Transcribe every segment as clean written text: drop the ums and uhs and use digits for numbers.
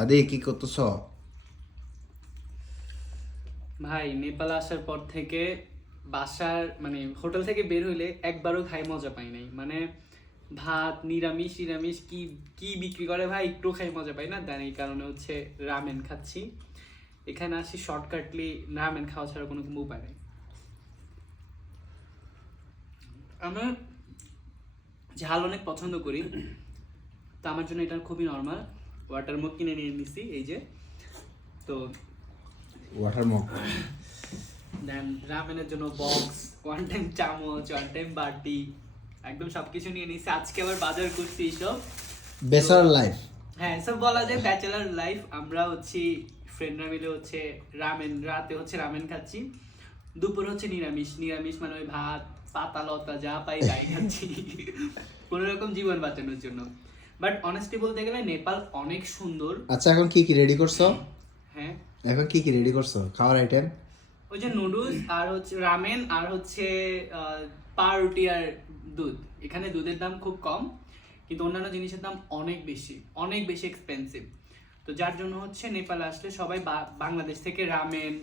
আদি কি করতেছ? ভাই নেপাল আসার পর থেকে বাসার মানে হোটেল থেকে বের হইলে একবারও খাই মজা পাই নাই। মানে ভাত নিরামিষ নিরামিষ কি কি বিক্রি করে ভাই একটু খাই মজা পাই না। দেন এই কারণে হচ্ছে রামেন খাচ্ছি। এখানে আসি শর্টকাটলি রামেন খাওয়া ছাড়া কোনো উপায় নেই। আমার ঝাল অনেক পছন্দ করি, তো আমার জন্য এটা খুবই নর্মাল। ওয়াটার মগ কিনে নিয়ে নিছি এই যে। তো ওয়াটার মগ, দেন রামেনের জন্য বক্স, ওয়ান টাইম চামচ, ওয়ান টাইম বাটি, একদম সবকিছু নিয়ে নিয়েছি। আজকে আবার বাজার করছি সব। Bachelor life. হ্যাঁ, সব বলা যায় ব্যাচেলার লাইফ। আমরা হচ্ছে ফ্রেন্ডরা মিলে হচ্ছে রামেন, রাতে হচ্ছে রামেন খাচ্ছি, দুপুরে হচ্ছে নিরামিষ। নিরামিষ মানে ওই ভাত পাতা লতা যা পাই তাই খাচ্ছি কোনো রকম জীবন বাঁচানোর জন্য। বাট অনেস্টলি বলতে গেলে নেপাল অনেক সুন্দর। আচ্ছা, এখন কি কি রেডি করছো? হ্যাঁ, এখন কি কি রেডি করছো খাওয়ার আইটেম? ওই যে নুডলস আর হচ্ছে রামেন আর হচ্ছে পাউরুটি আর দুধ। এখানে দুধের দাম খুব কম, কিন্তু অন্যান্য জিনিসের দাম অনেক বেশি, অনেক বেশি এক্সপেন্সিভ। তো যার জন্য হচ্ছে নেপালে আসলে সবাই বাংলাদেশ থেকে রামেন,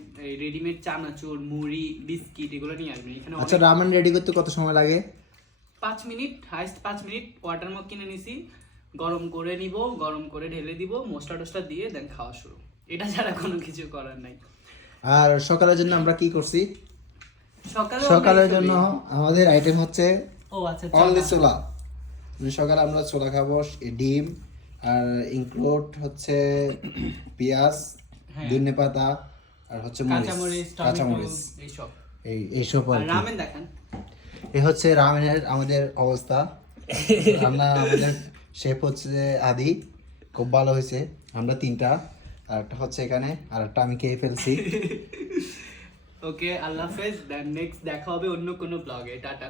রেডিমেড চানাচুর, মুড়ি, বিস্কিট এগুলো নিয়ে আসবে। এখানে আচ্ছা, রামেন রেডি করতে কত সময় লাগে? 5 minute, highest 5 minute. Water mug কিনে নিছি, গরম করে নিব, গরম করে ঢেলে দিব, মশলা টসলা দিয়ে দেন খাওয়া শুরু। এটা ছাড়া কোনো কিছু করার নাই। আর সকালের জন্য আমরা কি করছি? সকালে সকালের জন্য আমাদের আইটেম হচ্ছে ও আচ্ছা অনলি ছোলা। সকালে আমরা ছোলা খাবো, ডিম আর ইনক্লুড হচ্ছে পেঁয়াজ, হ্যাঁ, ধনেপাতা আর হচ্ছে কাঁচামরিচ, কাঁচামরিচ, এইসব। এইসব আর কি। রামেন দেখেন, এই হচ্ছে রামেনের আমাদের অবস্থা। রান্না আমাদের শেফ হচ্ছে আদি, খুব ভালো হয়েছে। আমরা তিনটা, আর একটা হচ্ছে এখানে, আর একটা আমি খেয়ে ফেলছি। ওকে, আল্লাহ হাফেজ। দেন নেক্সট দেখা হবে অন্য কোনো ব্লগে। টাটা।